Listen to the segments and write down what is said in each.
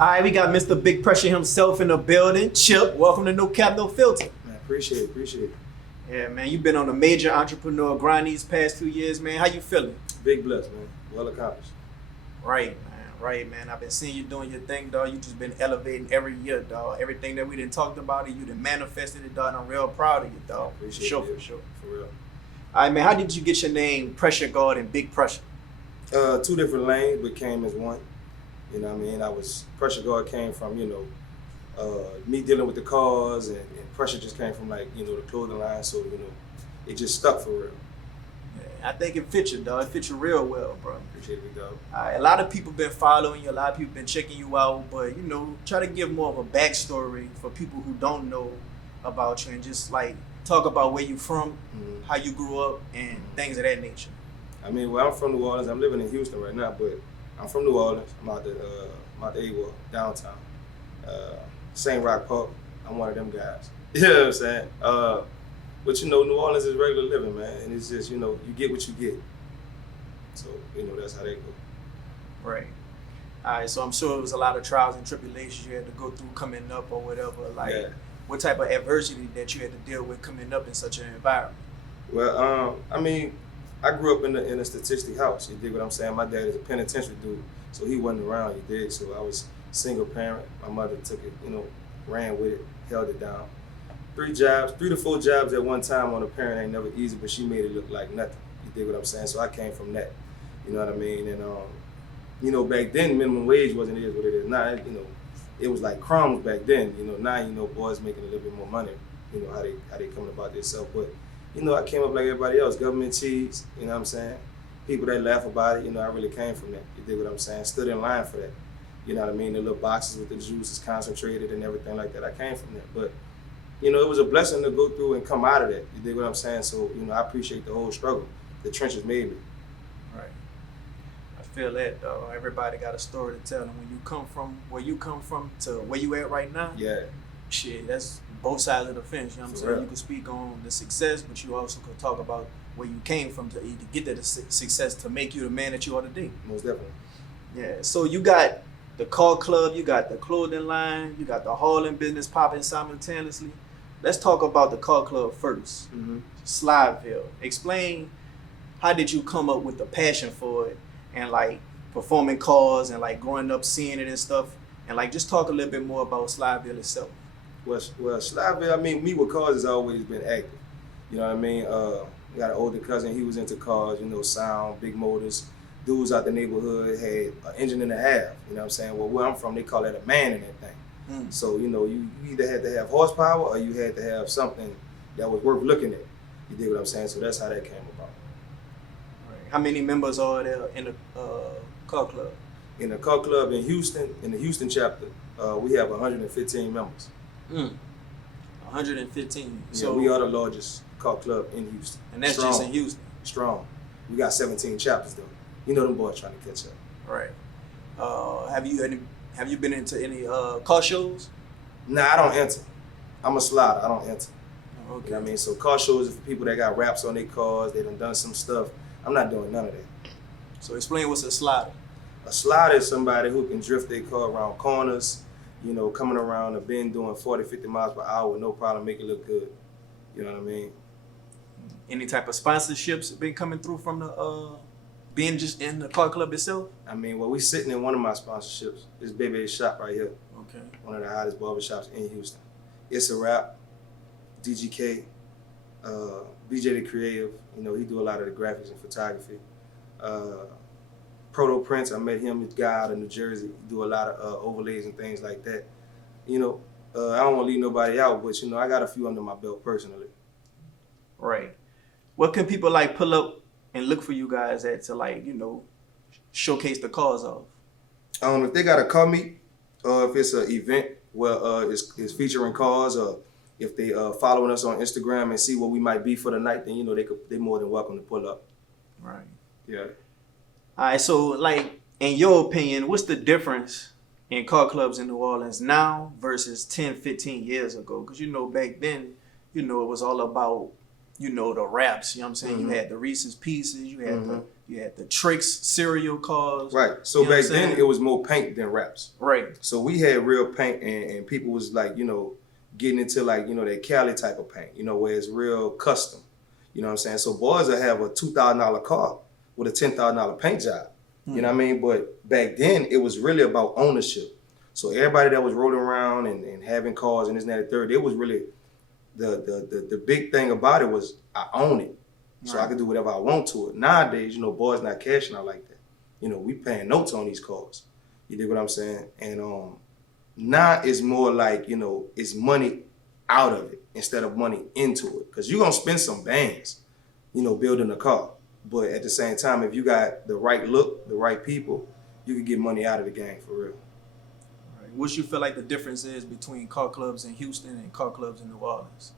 All right, we got Mr. Big Pressure himself in the building. Chip, welcome to No Cap, No Filter. Man, appreciate it. Yeah, man, you've been on a major entrepreneur grind these past 2 years, man. How you feeling? Big bless, man. Well accomplished. Right, man. I've been seeing you doing your thing, dog. You just been elevating every year, dog. Everything that we done talked about it, you done manifested it, dog. And I'm real proud of you, dog. Appreciate For it. sure. For real. All right, man, how did you get your name, PressureGawd and Big Pressure? Two different lanes, but came as one. You know what I mean? PressureGawd came from, me dealing with the cars, and pressure just came from, the clothing line. So, it just stuck for real. Yeah, I think it fits you, dog. It fits you real well, bro. Appreciate it, dog. All right, a lot of people been following you. A lot of people been checking you out. But, try to give more of a backstory for people who don't know about you and just, talk about where you from, how you grew up, and things of that nature. I mean, well, I'm from New Orleans. I'm living in Houston right now, but I'm from New Orleans. I'm out the A-Wall, downtown. St. Rock Park. I'm one of them guys. You know what I'm saying? But New Orleans is regular living, man. And it's just, you get what you get. So, that's how they go. Right. All right, so I'm sure it was a lot of trials and tribulations you had to go through coming up or whatever. Yeah. What type of adversity that you had to deal with coming up in such an environment? Well, I grew up in a statistic house. You dig what I'm saying? My dad is a penitentiary dude, so he wasn't around. You dig? So I was single parent. My mother took it, ran with it, held it down. 3 to 4 jobs at one time on a parent ain't never easy, but she made it look like nothing. You dig what I'm saying? So I came from that. You know what I mean? And back then minimum wage wasn't what it is now. It was like crumbs back then. Now boys making a little bit more money. How they coming about themselves, but. I came up like everybody else, government cheese, you know what I'm saying? People that laugh about it, I really came from that. You dig what I'm saying? Stood in line for that. You know what I mean? The little boxes with the juices concentrated and everything like that. I came from that. But, it was a blessing to go through and come out of that. You dig what I'm saying? So, I appreciate the whole struggle. The trenches made me. Right. I feel that, though. Everybody got a story to tell. And when you come from where you come from to where you at right now, yeah. Shit, that's both sides of the fence, you know what I'm saying? Real. You can speak on the success, but you also could talk about where you came from to get to the success to make you the man that you are today. Most definitely. Yeah, so you got the car club, you got the clothing line, you got the hauling business popping simultaneously. Let's talk about the car club first. Slideville. Explain, how did you come up with the passion for it and performing cars and growing up seeing it and stuff, and just talk a little bit more about Slideville itself. Well, Slideville, me with cars has always been active. You know what I mean? I got an older cousin, he was into cars, sound, big motors. Dudes out the neighborhood had an engine and a half. You know what I'm saying? Well, where I'm from, they call that a man in that thing. So, you either had to have horsepower or you had to have something that was worth looking at. You dig what I'm saying? So that's how that came about. Right. How many members are there in the car club? In the car club in Houston, in the Houston chapter, we have 115 members. 115. Yeah, So we are the largest car club in Houston. And that's Strong. just in Houston. Strong. We got 17 chapters though. Them boys trying to catch up. Right. Have you been into any car shows? Nah, I don't enter. I'm a slider. I don't enter. Oh, okay. You know what I mean? So car shows are for people that got wraps on their cars. They done some stuff. I'm not doing none of that. So explain what's a slider. A slider is somebody who can drift their car around corners, coming around a bend doing 40, 50 miles per hour with no problem, make it look good. You know what I mean? Any type of sponsorships been coming through from the being just in the car club itself? We sitting in one of my sponsorships. This Baby's shop right here. Okay. One of the hottest barbershops in Houston. It's a Rap, DGK, BJ the Creative. He do a lot of the graphics and photography. Proto Prince, I met him, this guy out of New Jersey. He do a lot of overlays and things like that. I don't want to leave nobody out, but I got a few under my belt personally. Right. What can people pull up and look for you guys at to showcase the cars off? If they got a car meet, or if it's an event where it's featuring cars, or if they following us on Instagram and see what we might be for the night, then they're more than welcome to pull up. Right. Yeah. All right, so in your opinion, what's the difference in car clubs in New Orleans now versus 10, 15 years ago? Because back then, it was all about, you know, the raps. You know what I'm saying? Mm-hmm. You had the Reese's Pieces. You had Mm-hmm. you had the Tricks cereal cars. Right. So You know back what I'm then saying? it was more paint than raps. Right. So we had real paint, and people was like, you know, getting into like, you know, that Cali type of paint, you know, where it's real custom. You know what I'm saying? So boys will have a $2,000 car with a $10,000 paint job. You know what I mean? But back then it was really about ownership. So everybody that was rolling around and having cars and this and that and the third, it was really the big thing about it was I own it. So I can do whatever I want to it. Nowadays, you know, boys not cashing out like that. You know, we paying notes on these cars. You dig what I'm saying? And now it's more like, you know, it's money out of it instead of money into it. Because you're going to spend some bands, you know, building a car. But at the same time, if you got the right look, the right people, you can get money out of the game for real. Right. What you feel like the difference is between car clubs in Houston and car clubs in New Orleans?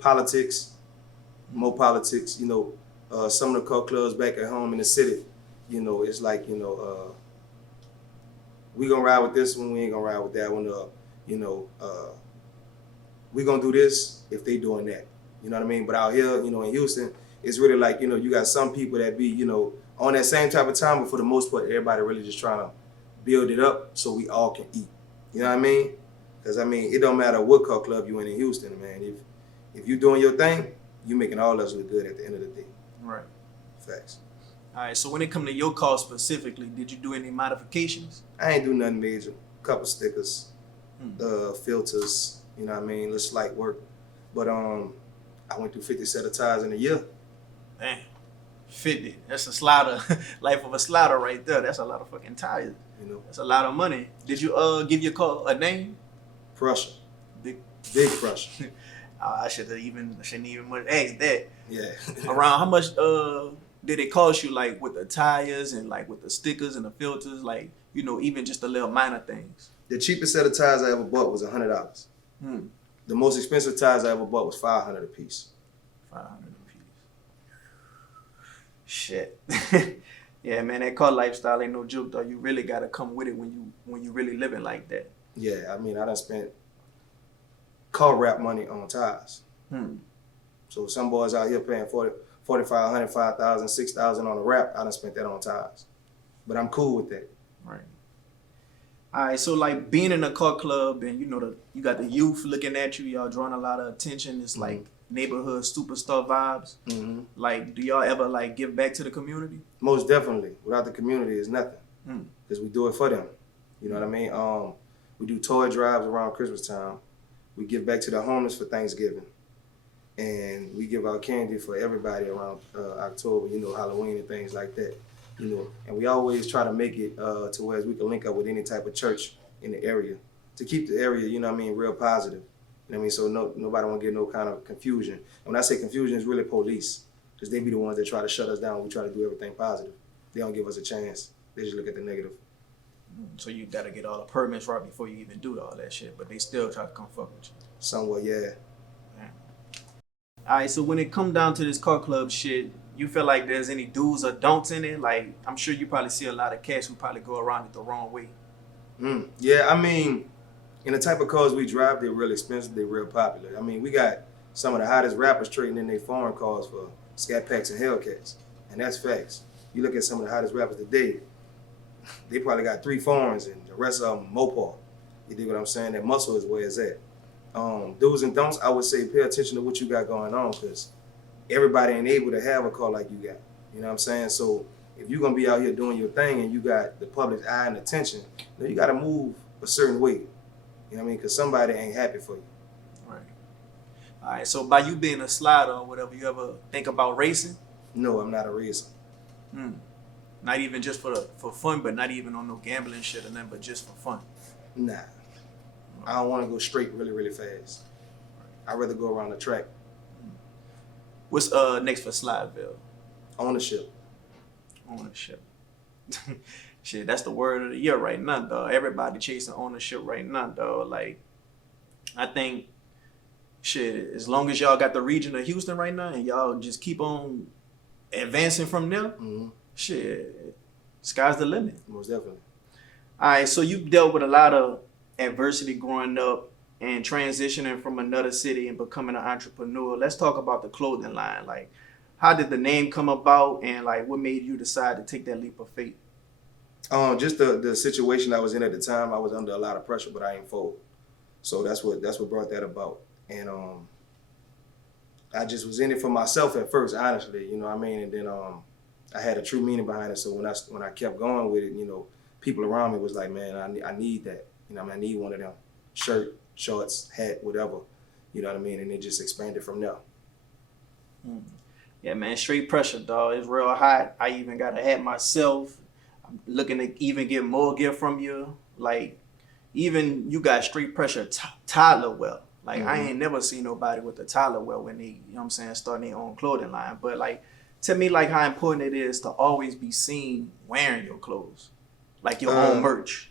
Politics, more politics. You know, some of the car clubs back at home in the city, you know, it's like, you know, we gonna ride with this one, we ain't gonna ride with that one. You know, we gonna do this if they doing that. You know what I mean? But out here, you know, in Houston, it's really like, you know, you got some people that be, you know, on that same type of time, but for the most part, everybody really just trying to build it up so we all can eat. You know what I mean? Because I mean, it don't matter what car club you in Houston, man. If you doing your thing, you making all of us look good at the end of the day. Right. Facts. All right. So when it come to your car specifically, did you do any modifications? I ain't do nothing major. Couple stickers, filters. You know what I mean? Little slight work. But I went through 50 set of tires in a year. Man, 50. That's a slider. Life of a slider right there. That's a lot of fucking tires. You know, That's a lot of money. Did you give your car a name? Pressure. Big Pressure. I shouldn't even ask that. Yeah. Around how much did it cost you, like with the tires and like with the stickers and the filters, like, you know, even just the little minor things? The cheapest set of tires I ever bought was $100. The most expensive tires I ever bought was $500 a piece. $500 a piece. Shit. Yeah, man, that car lifestyle ain't no joke though. You really gotta come with it when you really living like that. Yeah, I mean, I done spent car wrap money on tires. So some boys out here paying $4,500, $5,000, $6,000 on a wrap. I done spent that on tires. But I'm cool with that. Right. All right, so like being in a car club and you know you got the youth looking at you, y'all drawing a lot of attention. It's like neighborhood superstar vibes. Like, do y'all ever like give back to the community? Most definitely. Without the community, it's nothing. Because we do it for them. You know what I mean? We do toy drives around Christmas time. We give back to the homeless for Thanksgiving. And we give out candy for everybody around October, you know, Halloween and things like that. You know, and we always try to make it to where we can link up with any type of church in the area to keep the area, you know what I mean, real positive. You know what I mean? So nobody want to get no kind of confusion. And when I say confusion, it's really police, because they be the ones that try to shut us down. We try to do everything positive. They don't give us a chance. They just look at the negative. So you gotta get all the permits right before you even do all that shit, but they still try to come fuck with you. Somewhat, yeah. All right, so when it come down to this car club shit, you feel like there's any do's or don'ts in it? Like, I'm sure you probably see a lot of cats who probably go around it the wrong way. Yeah, I mean, in the type of cars we drive, they're real expensive, they're real popular. I mean, we got some of the hottest rappers trading in their foreign cars for Scat Packs and Hellcats, and that's facts. You look at some of the hottest rappers today, they probably got 3 foreigns and the rest of them Mopar. You dig what I'm saying? That muscle is where it's at. Do's and don'ts, I would say pay attention to what you got going on, because everybody ain't able to have a car like you got. You know what I'm saying? So if you're gonna be out here doing your thing and you got the public's eye and attention, then you gotta move a certain way. You know what I mean? Because somebody ain't happy for you. Right. All right, so by you being a slider or whatever, you ever think about racing? No, I'm not a racer. Not even just for fun, but not even on no gambling shit or nothing, but just for fun. Nah. I don't want to go straight really, really fast. I'd rather go around the track. What's next for Slideville? Ownership. Ownership. Shit, that's the word of the year right now, dog. Everybody chasing ownership right now, dog. Like, I think, shit, as long as y'all got the region of Houston right now and y'all just keep on advancing from there, shit, sky's the limit. Most definitely. All right, so you dealt with a lot of adversity growing up and transitioning from another city and becoming an entrepreneur, let's talk about the clothing line. Like, how did the name come about, and like what made you decide to take that leap of faith? Just the situation I was in at the time, I was under a lot of pressure, but I ain't fold. So that's what brought that about. And I just was in it for myself at first, honestly, you know what I mean? And then I had a true meaning behind it. So when I kept going with it, you know, people around me was like, man, I need that. You know what I mean? I need one of them. Shirt, shorts, hat, whatever. You know what I mean? And it just expanded from there. Yeah, man, straight pressure, dog. It's real hot. I even got a hat myself. I'm looking to even get more gear from you. Like, even you got straight pressure toddler wear. Like, I ain't never seen nobody with a toddler wear when they, you know what I'm saying, starting their own clothing line. But like, tell me like how important it is to always be seen wearing your clothes, like your own merch.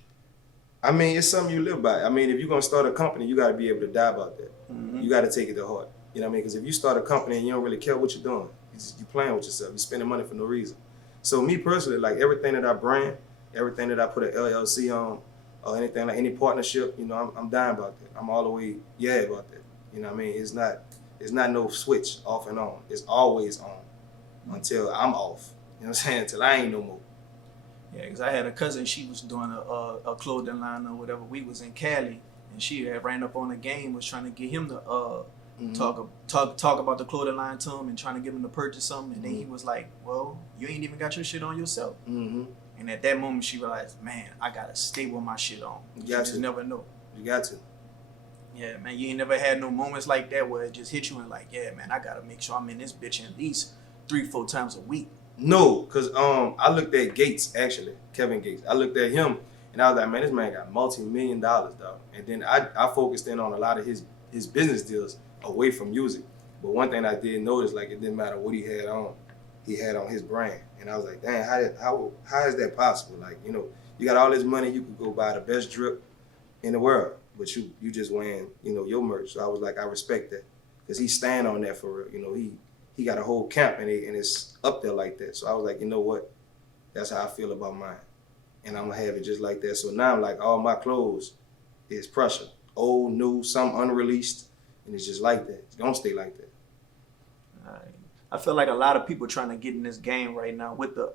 I mean, it's something you live by. I mean, if you're going to start a company, you got to be able to die about that. You got to take it to heart. You know what I mean? Because if you start a company and you don't really care what you're doing, you're playing with yourself. You're spending money for no reason. So me personally, like everything that I brand, everything that I put an LLC on, or anything like any partnership, you know, I'm dying about that. I'm all the way about that. You know what I mean? It's not no switch off and on. It's always on until I'm off. You know what I'm saying? Until I ain't no more. Yeah, because I had a cousin, she was doing a clothing line or whatever. We was in Cali, and she had ran up on the game, was trying to get him to talk about the clothing line to him and trying to get him to purchase something. And then he was like, well, you ain't even got your shit on yourself. And at that moment, she realized, man, I got to stay with my shit on. You just never know. You got to. Yeah, man, you ain't never had no moments like that where it just hit you and like, yeah, man, I got to make sure I'm in this bitch at least 3-4 times a week. No, because I looked at Gates, actually, Kevin Gates. I looked at him, and I was like, man, this man got multi-million dollars, dog. And then I focused in on a lot of his business deals away from music. But one thing I did notice, like, it didn't matter what he had on his brand. And I was like, damn, how is that possible? Like, you know, you got all this money, you could go buy the best drip in the world, but you just wearing, you know, your merch. So I was like, I respect that, because he's staying on that for real. You know, he got a whole camp and it's up there like that. So I was like, you know what? That's how I feel about mine. And I'm gonna have it just like that. So now I'm like, all my clothes is pressure. Old, new, some unreleased, and it's just like that. It's gonna stay like that. All right. I feel like a lot of people trying to get in this game right now with the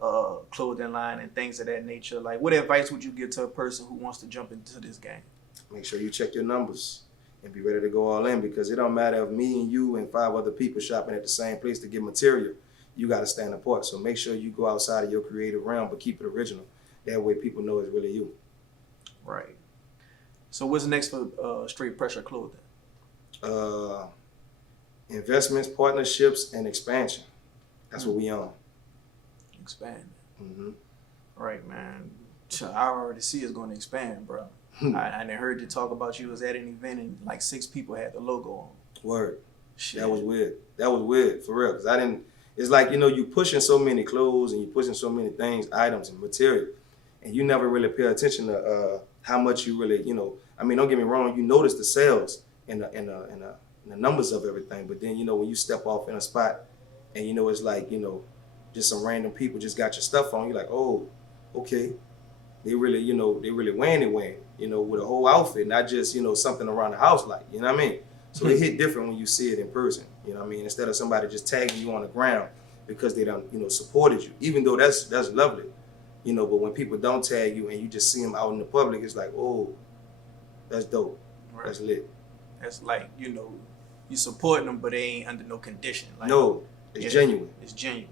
clothing line and things of that nature. Like, what advice would you give to a person who wants to jump into this game? Make sure you check your numbers and be ready to go all in, because it don't matter if me and you and 5 other people shopping at the same place to get material. You got to stand apart. So make sure you go outside of your creative realm, but keep it original. That way people know it's really you. Right. So what's next for Straight Pressure Clothing? Investments, partnerships, and expansion. That's what we on. Expand. Right, man. I already see it's going to expand, bro. I done heard you talk about you was at an event and like 6 people had the logo on. Word. Shit. That was weird. That was weird, for real. Because it's like, you know, you pushing so many clothes and you pushing so many things, items and material, and you never really pay attention to how much you really, you know, I mean, don't get me wrong, you notice the sales and the numbers of everything, but then, you know, when you step off in a spot and, you know, it's like, you know, just some random people just got your stuff on, you're like, oh, okay. They really, you know, wearing it, you know, with a whole outfit, not just, you know, something around the house, like, you know what I mean? So it hit different when you see it in person, you know what I mean? Instead of somebody just tagging you on the ground because they done, you know, supported you, even though that's lovely, you know, but when people don't tag you and you just see them out in the public, it's like, oh, that's dope. Right. That's lit. That's like, you know, you supporting them, but they ain't under no condition. Like, no, it's genuine. It's genuine.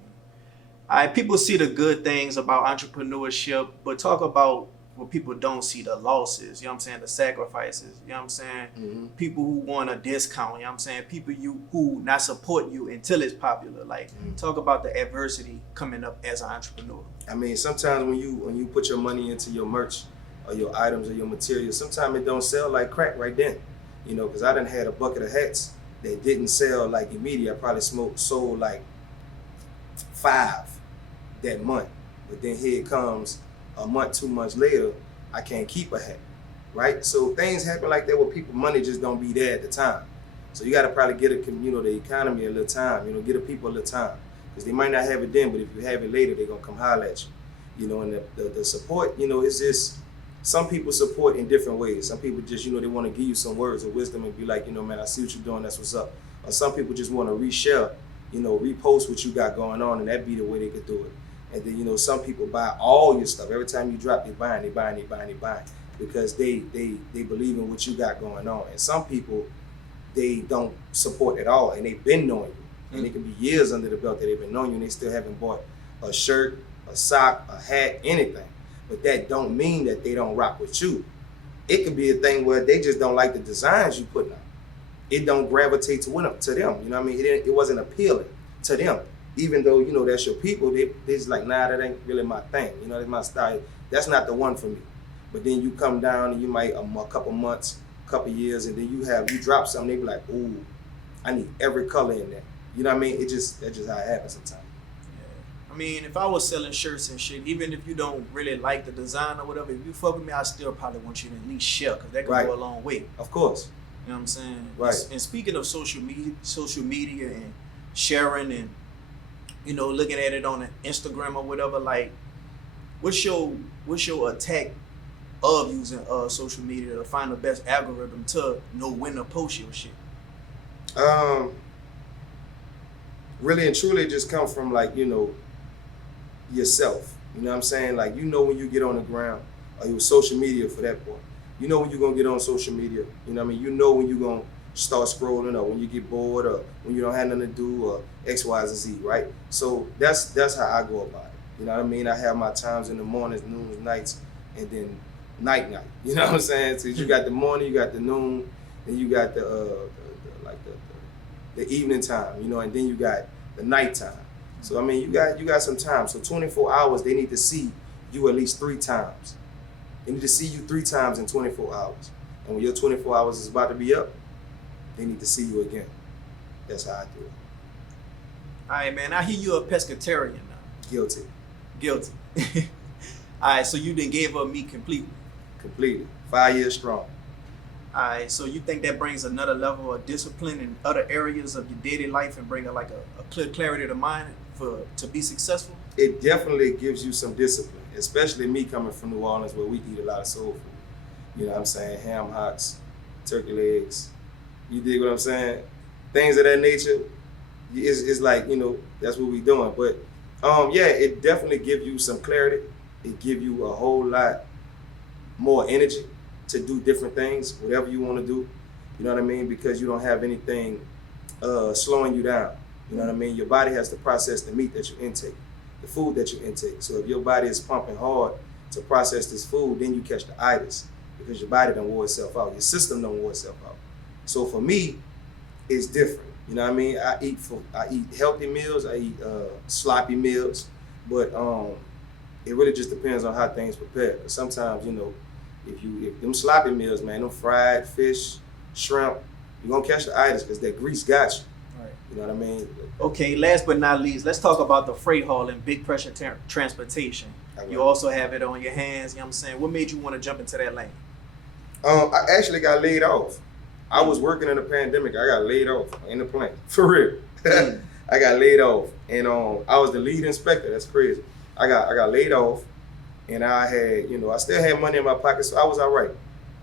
All right, people see the good things about entrepreneurship, but talk about what people don't see, the losses, you know what I'm saying, the sacrifices, you know what I'm saying, people who want a discount, you know what I'm saying, people who not support you until it's popular. Like, talk about the adversity coming up as an entrepreneur. I mean, sometimes when you put your money into your merch or your items or your material, sometimes it don't sell like crack right then, you know, because I done had a bucket of hats that didn't sell like immediate. I probably sold like 5 that month, but then here it comes a month, 2 months later, I can't keep a hat, right? So things happen like that where people money just don't be there at the time. So you got to probably get the economy a little time, you know, get the people a little time, because they might not have it then, but if you have it later, they're gonna come holler at you, you know. And the support, you know, it's just some people support in different ways. Some people just, they want to give you some words of wisdom and be like, man, I see what you're doing, that's what's up. Or some people just want to reshare, repost what you got going on, and that be the way they could do it. And then, some people buy all your stuff. Every time you drop, they buying, because they believe in what you got going on. And some people, they don't support at all, and they've been knowing you. And it can be years under the belt that they've been knowing you, and they still haven't bought a shirt, a sock, a hat, anything. But that don't mean that they don't rock with you. It could be a thing where they just don't like the designs you putting out. It don't gravitate to them. You know what I mean? It wasn't appealing to them. Even though, that's your people, they just like, nah, that ain't really my thing. That's my style. That's not the one for me. But then you come down and you might a couple months, couple years, and then you drop something, they be like, ooh, I need every color in there. You know what I mean? That's just how it happens sometimes. Yeah. I mean, if I was selling shirts and shit, even if you don't really like the design or whatever, if you fuck with me, I still probably want you to at least share, because that could go a long way. Of course. You know what I'm saying? Right. And speaking of social media and sharing and, looking at it on Instagram or whatever, like, what's your attack of using social media to find the best algorithm to know when to post your shit? Really and truly, it just come from like, yourself. You know what I'm saying? Like, when you get on the ground, or your social media for that point. When you're gonna get on social media. You know what I mean? When you're gonna start scrolling, or when you get bored, or when you don't have nothing to do, or X, Y, Z, right? So that's how I go about it. You know what I mean? I have my times in the mornings, noons, nights, and then night. You know what I'm saying? So you got the morning, you got the noon, then you got the evening time, and then you got the nighttime. So I mean, you got some time. So 24 hours, they need to see you at least 3 times. They need to see you 3 times in 24 hours. And when your 24 hours is about to be up, they need to see you again. That's how I do it. All right, man. I hear you're a pescatarian now. Guilty. All right, so you done gave up meat completely. Completely. 5 years strong. All right, so you think that brings another level of discipline in other areas of your daily life and bring a clear clarity to mind to be successful? It definitely gives you some discipline, especially me coming from New Orleans, where we eat a lot of soul food. You know what I'm saying? Ham hocks, turkey legs. You dig what I'm saying? Things of that nature. It's like, that's what we doing. But it definitely gives you some clarity. It gives you a whole lot more energy to do different things, whatever you want to do. You know what I mean? Because you don't have anything slowing you down. You know what I mean? Your body has to process the meat that you intake, the food that you intake. So if your body is pumping hard to process this food, then you catch the itis, because your body don't wore itself out. Your system don't wore itself out. So for me, it's different. You know what I mean? I eat healthy meals. I eat sloppy meals, but it really just depends on how things prepare. But sometimes, if them sloppy meals, man, them fried fish, shrimp, you're gonna catch the itis because that grease got you. Right. You know what I mean? Okay, last but not least, let's talk about the freight haul and big pressure transportation. Right. You also have it on your hands, you know what I'm saying? What made you want to jump into that lane? I actually got laid off. I was working in the pandemic. I got laid off in the plant. For real. I got laid off. And I was the lead inspector. That's crazy. I got laid off, and I had, I still had money in my pocket, so I was all right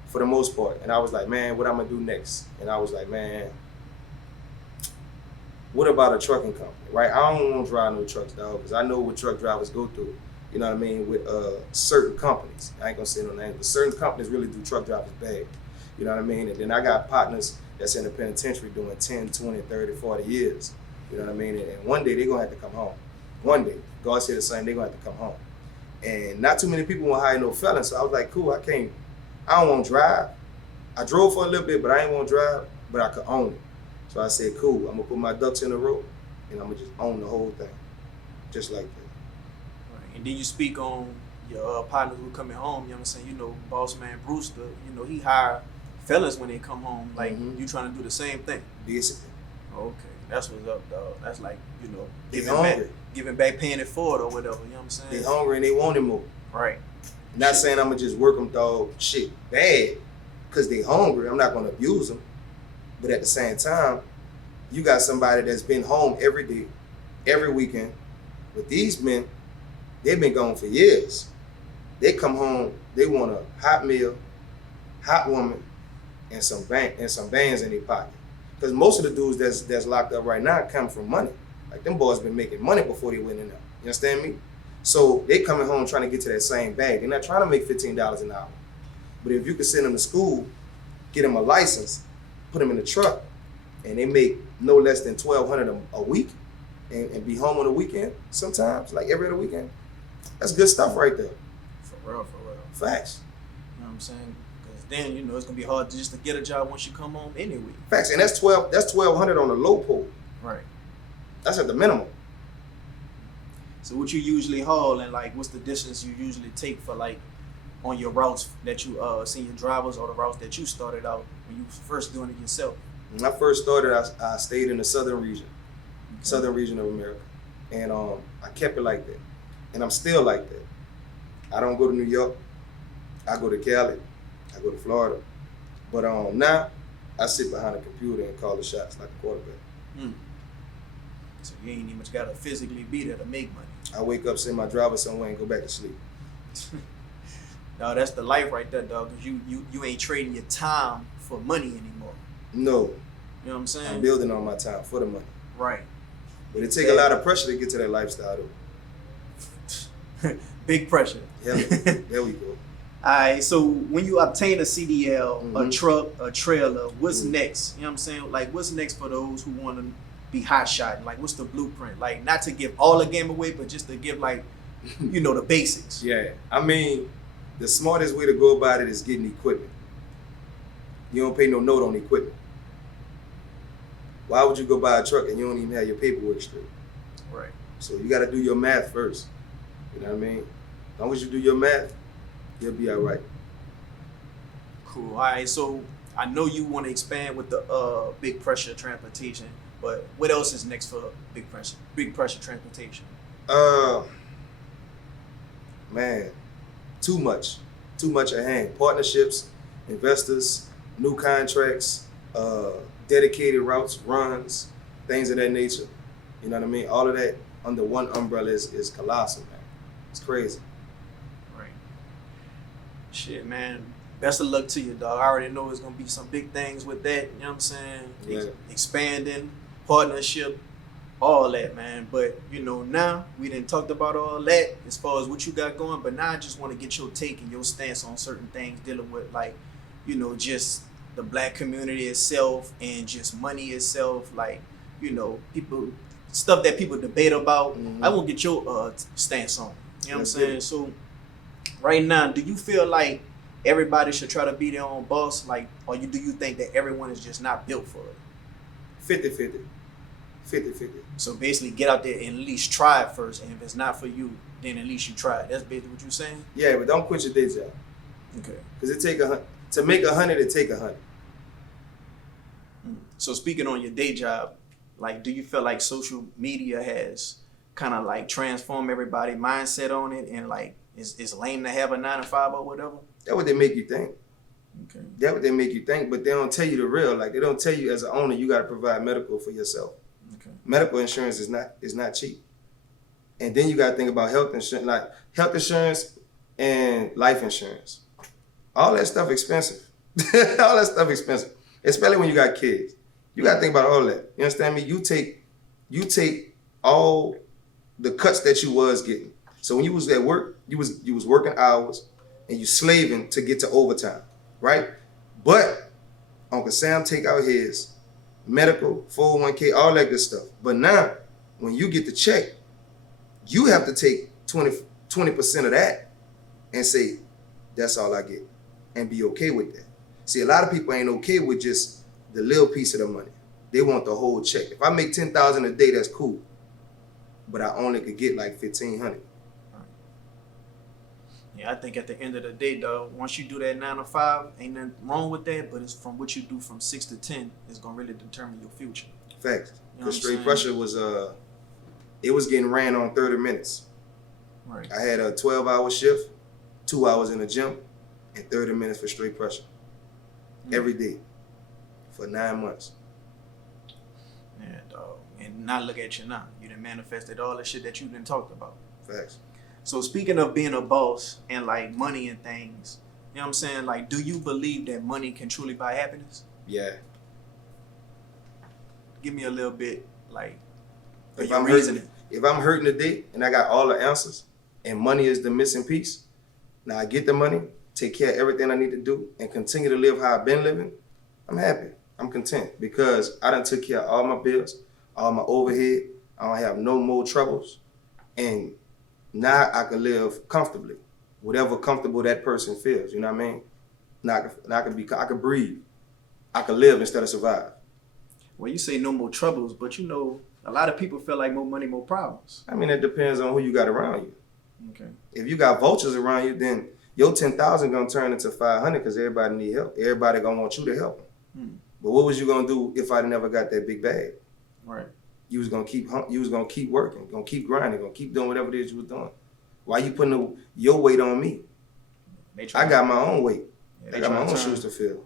for the most part. And I was like, man, what I'm gonna do next? And I was like, man, what about a trucking company, right? I don't want to drive no trucks, dog, because I know what truck drivers go through. You know what I mean? With certain companies. I ain't gonna say no names, but certain companies really do truck drivers bad. You know what I mean? And then I got partners that's in the penitentiary doing 10, 20, 30, 40 years. You know what I mean? And one day they're gonna have to come home. One day, God said the same, they're gonna have to come home. And not too many people want to hire no felons, so I was like, cool, I don't want to drive. I drove for a little bit, but I ain't want to drive, but I could own it. So I said, cool, I'm gonna put my ducks in a row, and I'm gonna just own the whole thing, just like that. Right. And then you speak on your partners who coming home, you know what I'm saying? Boss man Brewster, he hire fellas when they come home, like you trying to do the same thing. Basically. Okay, that's what's up, dog. That's like, giving back, paying it forward or whatever, you know what I'm saying? They hungry and they want it more. Right. Not saying I'm gonna just work them, dog, shit, bad, because they hungry. I'm not gonna abuse them. But at the same time, you got somebody that's been home every day, every weekend. But these men, they've been gone for years. They come home, they want a hot meal, hot woman, and some bands in their pocket. Because most of the dudes that's locked up right now come from money. Like them boys been making money before they went in there. You understand me? So they coming home trying to get to that same bag. They're not trying to make $15 an hour. But if you could send them to school, get them a license, put them in the truck, and they make no less than $1,200 a week, and be home on the weekend sometimes, like every other weekend, that's good stuff right there. For real. Facts. You know what I'm saying? Because then, you know, it's going to be hard to get a job once you come home anyway. Facts, and that's $1,200 on the low pole. Right. That's at the minimum. So what you usually haul, and like what's the distance you usually take for like on your routes that you senior drivers, or the routes that you started out when you first doing it yourself? When I first started, I stayed in the southern region of America, and I kept it like that, and I'm still like that. I don't go to New York, I go to Cali, I go to Florida, but now I sit behind a computer and call the shots like a quarterback. So you ain't even got to physically be there to make money. I wake up, send my driver somewhere, and go back to sleep. No, that's the life right there, dog. Cause you ain't trading your time for money anymore. No. You know what I'm saying? I'm building on my time for the money. Right. But it take a lot of pressure to get to that lifestyle, though. Big pressure. Yeah, there we go. All right, so when you obtain a CDL, a truck, a trailer, what's next? You know what I'm saying? Like, what's next for those who want to be hot shot? Like, what's the blueprint? Like, not to give all the game away, but just to give, like, you know, the basics. Yeah, I mean, the smartest way to go about it is getting equipment. You don't pay no note on equipment. Why would you go buy a truck and you don't even have your paperwork straight? Right. So you got to do your math first. You know what I mean? As long as you do your math, you'll be all right. Cool. All right, so I know you want to expand with the big pressure transportation, but what else is next for big pressure transportation? Man, too much at hand. Partnerships, investors, new contracts, dedicated routes, runs, things of that nature. You know what I mean? All of that under one umbrella is colossal, man. It's crazy. Right. Shit, man. Best of luck to you, dog. I already know it's gonna be some big things with that. You know what I'm saying? Yeah. Expanding, partnership, all that, man. But you know, now we didn't talked about all that as far as what you got going. But now I just want to get your take and your stance on certain things dealing with, like, you know, just the black community itself and just money itself. Like, you know, stuff that people debate about. I won't get your stance on. You know what I'm saying? So right now, do you feel like everybody should try to be their own boss? Like, or do you think that everyone is just not built for it? 50-50. 50-50. So basically get out there and at least try it first. And if it's not for you, then at least you try it. That's basically what you're saying? Yeah, but don't quit your day job. Okay. Because to make 100, it take 100. So speaking on your day job, like, do you feel like social media has kind of like transformed everybody's mindset on it, and like it's lame to have a 9-to-5 or whatever? That's what they make you think. Okay. That's what they make you think, but they don't tell you the real. Like, they don't tell you as an owner you got to provide medical for yourself. Okay. Medical insurance is not cheap. And then you got to think about health insurance and life insurance. All that stuff expensive. All that stuff expensive, especially when you got kids. You got to think about all that. You understand me? You take all the cuts that you was getting. So when you was at work, you was working hours and you slaving to get to overtime, right? But Uncle Sam take out his medical, 401k, all that good stuff. But now, when you get the check, you have to take 20% of that and say, that's all I get, and be okay with that. See, a lot of people ain't okay with just the little piece of the money. They want the whole check. If I make $10,000 a day, that's cool. But I only could get like $1,500. Yeah, I think at the end of the day, though, once you do that 9-to-5, ain't nothing wrong with that, but it's from what you do from 6 to 10 is gonna really determine your future. Facts. You know Because straight pressure was it was getting ran on 30 minutes. Right. I had a 12-hour shift, 2 hours in the gym, and 30 minutes for straight pressure. Every day for 9 months. Yeah, dog. And now look at you now. You done manifested all the shit that you done talked about. Facts. So speaking of being a boss and like money and things, you know what I'm saying? Like, do you believe that money can truly buy happiness? Yeah. Give me a little bit, like, of If your I'm reasoning. if I'm hurting today and I got all the answers and money is the missing piece, now I get the money, take care of everything I need to do, and continue to live how I've been living, I'm happy. I'm content because I done took care of all my bills, all my overhead. I don't have no more troubles. And now I can live comfortably, whatever comfortable that person feels, you know what I mean? Now I can breathe. I can live instead of survive. Well, you say no more troubles, but you know, a lot of people feel like more money, more problems. I mean, it depends on who you got around you. Okay. If you got vultures around you, then your 10,000 gonna turn into 500 because everybody need help. Everybody gonna want you to help them. But what was you gonna do if I never got that big bag? Right. You was gonna keep working, gonna keep grinding, gonna keep doing whatever it is you was doing. Why you putting your weight on me? I got my own weight. I got my own shoes to fill.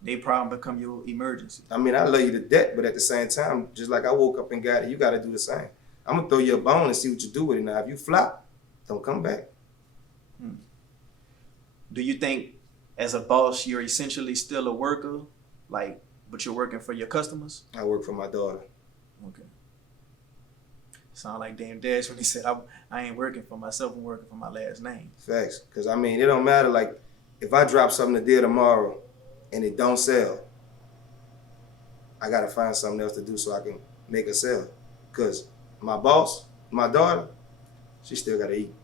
They problem become your emergency. I mean, I love you to death, but at the same time, just like I woke up and got it, you got to do the same. I'm gonna throw you a bone and see what you do with it. Now, if you flop, don't come back. Do you think, as a boss, you're essentially still a worker, like, but you're working for your customers? I work for my daughter. Okay. Sound like Dame Dash when he said, I ain't working for myself, I'm working for my last name. Facts. Because, I mean, it don't matter. Like, if I drop something today or tomorrow and it don't sell, I got to find something else to do so I can make a sale. Because my boss, my daughter, she still got to eat.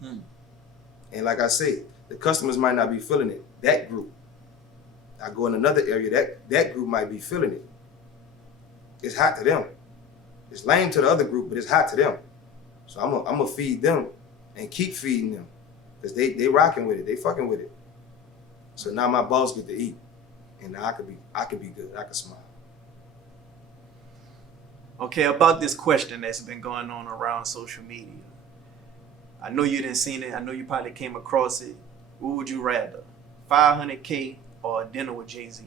And like I say, the customers might not be feeling it. That group. I go in another area, that group might be feeling it. It's hot to them. It's lame to the other group, but it's hot to them. So I'm gonna feed them and keep feeding them. Because they rocking with it, they fucking with it. So now my boss get to eat. And now I could be good. I can smile. Okay, about this question that's been going on around social media. I know you didn't seen it. I know you probably came across it. What would you rather? 500K or a dinner with Jay-Z?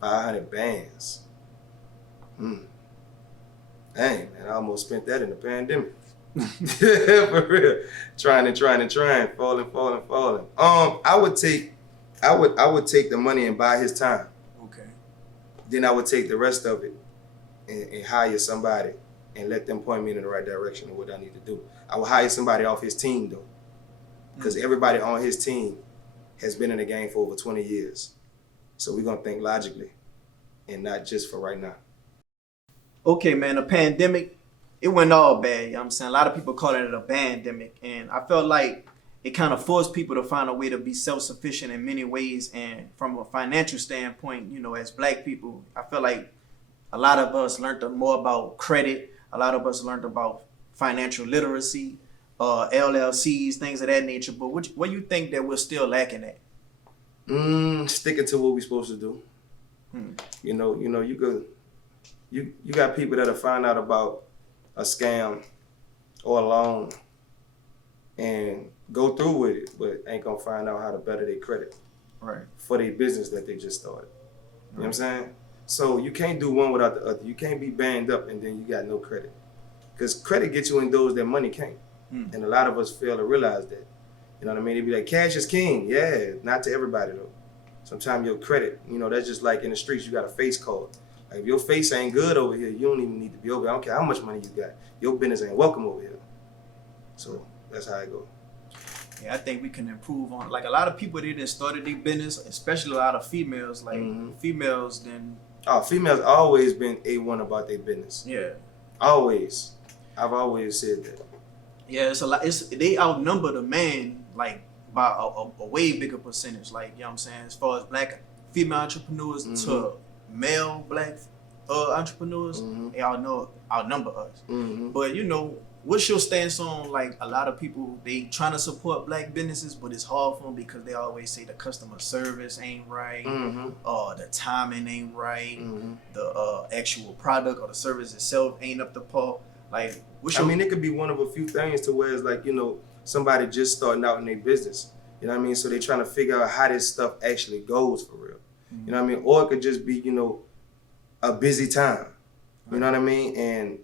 500 bands. Dang, man, I almost spent that in the pandemic. For real. Trying, falling. I would take the money and buy his time. Okay. Then I would take the rest of it and hire somebody and let them point me in the right direction of what I need to do. I would hire somebody off his team though. Because everybody on his team has been in the game for over 20 years. So we're gonna think logically and not just for right now. Okay, man, the pandemic, it went all bad, you know what I'm saying? A lot of people calling it a pandemic, and I felt like it kind of forced people to find a way to be self-sufficient in many ways. And from a financial standpoint, you know, as Black people, I feel like a lot of us learned more about credit. A lot of us learned about financial literacy, LLCs, things of that nature. But what do you think that we're still lacking at? Sticking to what we're supposed to do. You know, you got people that'll find out about a scam or a loan and go through with it, but ain't gonna find out how to better their credit for their business that they just started. You know what I'm saying? So you can't do one without the other. You can't be banged up and then you got no credit. Because credit gets you in doors that money can't. And a lot of us fail to realize that. You know what I mean? They be like, cash is king. Yeah, not to everybody though. Sometimes your credit, you know, that's just like in the streets, you got a face card. Like if your face ain't good over here, you don't even need to be over here. I don't care how much money you got. Your business ain't welcome over here. So that's how it goes. Yeah, I think we can improve on, like a lot of people, they just started their business, especially a lot of females, like females then. Oh, females always been A1 about their business. Yeah. Always. I've always said that. Yeah, it's a lot. They outnumber the man like by a way bigger percentage. Like, you know what I'm saying? As far as Black female entrepreneurs to male Black entrepreneurs, they outnumber us. But you know, what's your stance on, like, a lot of people, they trying to support Black businesses, but it's hard for them because they always say the customer service ain't right, the timing ain't right, the actual product or the service itself ain't up to par. Like, I mean, it could be one of a few things to where it's like, you know, somebody just starting out in their business. You know what I mean? So they trying to figure out how this stuff actually goes for real. You know what I mean? Or it could just be, you know, a busy time. You know what I mean? And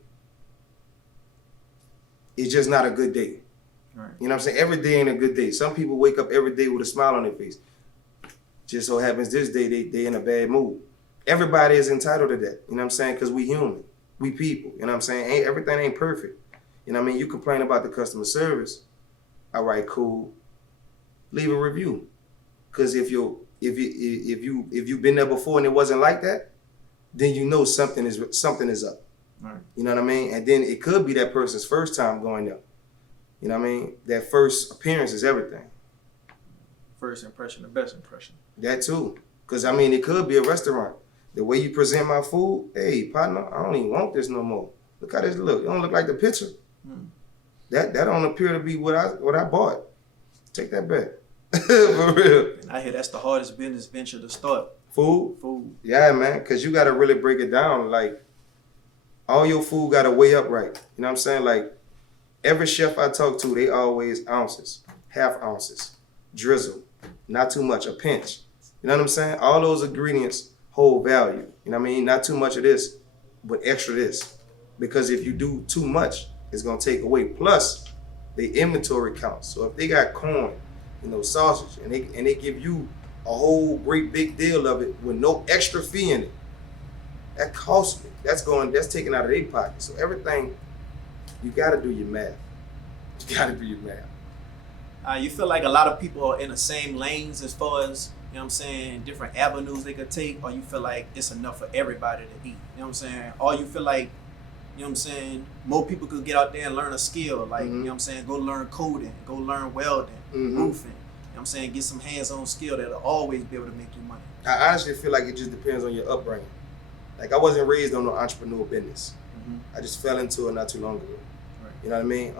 it's just not a good day. Right. You know what I'm saying? Every day ain't a good day. Some people wake up every day with a smile on their face. Just so happens this day they in a bad mood. Everybody is entitled to that. You know what I'm saying? Because we human. We people. You know what I'm saying? Everything ain't perfect. You know what I mean? You complain about the customer service. All right, cool. Leave a review. Because if you've been there before and it wasn't like that, then you know something is up. Right. You know what I mean? And then it could be that person's first time going there. You know what I mean? That first appearance is everything. First impression, the best impression. That too. Because, I mean, it could be a restaurant. The way you present my food, hey, partner, I don't even want this no more. Look how this look. It don't look like the picture. That don't appear to be what I bought. Take that back. For real. And I hear that's the hardest business venture to start. Food? Yeah, man, because you got to really break it down. Like, all your food got to weigh up right. You know what I'm saying? Like, every chef I talk to, they always ounces, half ounces, drizzle, not too much, a pinch. You know what I'm saying? All those ingredients hold value. You know what I mean? Not too much of this, but extra this. Because if you do too much, it's going to take away. Plus, the inventory counts. So if they got corn, sausage, and they give you a whole great big deal of it with no extra fee in it, that costs me. That's taken out of their pocket. So everything, you got to do your math. You got to do your math. You feel like a lot of people are in the same lanes as far as, you know what I'm saying, different avenues they could take, or you feel like it's enough for everybody to eat? You know what I'm saying? Or you feel like, you know what I'm saying, more people could get out there and learn a skill, like, you know what I'm saying, go learn coding, go learn welding, roofing, you know what I'm saying, get some hands-on skill that'll always be able to make you money. I honestly feel like it just depends on your upbringing. Like, I wasn't raised on no entrepreneur business. I just fell into it not too long ago. Right. You know what I mean?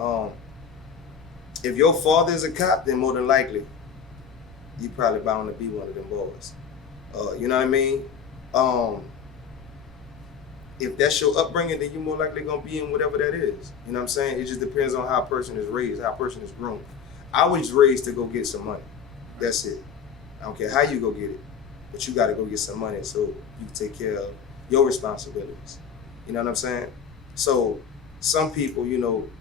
If your father is a cop, then more than likely, you probably bound to be one of them boys. You know what I mean? If that's your upbringing, then you're more likely going to be in whatever that is. You know what I'm saying? It just depends on how a person is raised, how a person is groomed. I was raised to go get some money. That's it. I don't care how you go get it, but you got to go get some money so you can take care of your responsibilities. You know what I'm saying? So some people,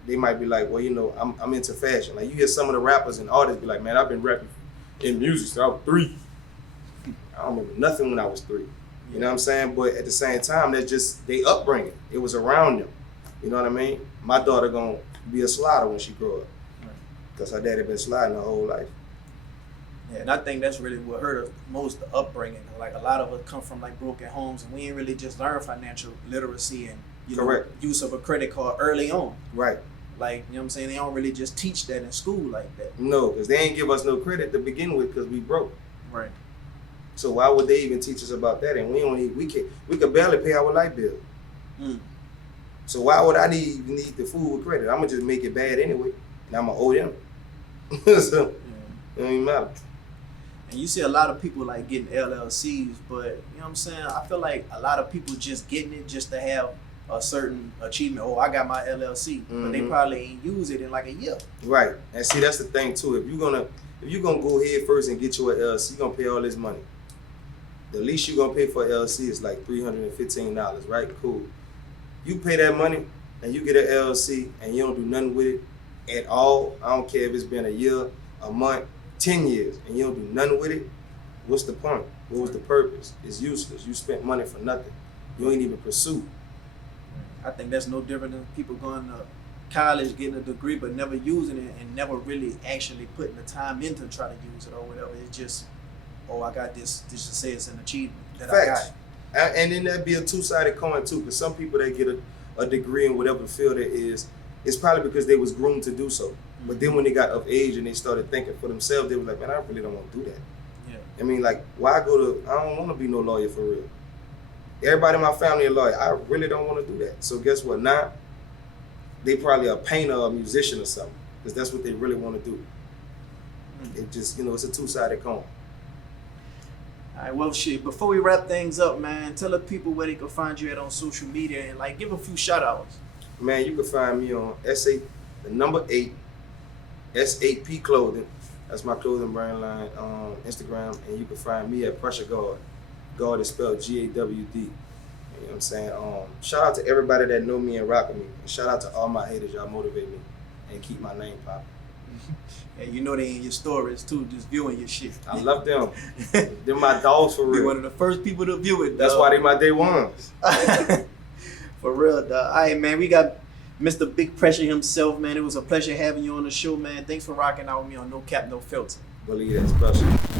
they might be like, well, I'm into fashion. Like, you hear some of the rappers and artists be like, man, I've been rapping in music since I was 3. I don't remember nothing when I was 3. You know what I'm saying? But at the same time, that's just they upbringing. It was around them. You know what I mean? My daughter gonna be a slider when she grow up. Because her daddy been sliding her whole life. Yeah, and I think that's really what hurt us most, the upbringing. Like, a lot of us come from like broken homes, and we ain't really just learn financial literacy and use of a credit card early on. Right. Like, you know what I'm saying? They don't really just teach that in school like that. No, because they ain't give us no credit to begin with because we broke. Right. So why would they even teach us about that? And we could barely pay our light bill. So why would I even need the food with credit? I'm gonna just make it bad anyway, and I'm gonna owe them. So it don't even matter. And you see a lot of people like getting LLCs, but you know what I'm saying? I feel like a lot of people just getting it just to have a certain achievement. Oh, I got my LLC, but they probably ain't use it in like a year. Right. And see, that's the thing too. If you're gonna go ahead first and get your LLC, you're gonna pay all this money. The least you're gonna pay for an LLC is like $315, right? Cool. You pay that money and you get an LLC and you don't do nothing with it at all. I don't care if it's been a year, a month, 10 years, and you don't do nothing with it. What's the point? What was the purpose? It's useless. You spent money for nothing. You ain't even pursue. I think that's no different than people going to college, getting a degree, but never using it and never really actually putting the time in to try to use it or whatever. It's just, oh, I got this. This just says an achievement that Facts. I got. And then that'd be a two-sided coin too, because some people that get a degree in whatever field it is, it's probably because they was groomed to do so. But then when they got of age and they started thinking for themselves, they was like, man, I really don't want to do that. Yeah. I mean, like, why I don't want to be no lawyer for real. Everybody in my family a lawyer. I really don't want to do that. So guess what? Now, they probably a painter or a musician or something, because that's what they really want to do. It just, it's a two-sided coin. All right, well, shit, before we wrap things up, man, tell the people where they can find you at on social media and, like, give a few shout-outs. Man, you can find me on S8 S8P Clothing. That's my clothing brand line on Instagram. And you can find me at PressureGawd. God is spelled G-A-W-D. You know what I'm saying? Shout out to everybody that know me and rock with me. And shout out to all my haters. Y'all motivate me and keep my name popping. And you know they in your stories too, just viewing your shit. I love them. They're my dogs for Be real. one of the first people to view it. That's why they my day ones. For real, dog. All right, man. We got Mr. Big Pressure himself, man. It was a pleasure having you on the show, man. Thanks for rocking out with me on No Cap, No Filter. Believe that's special.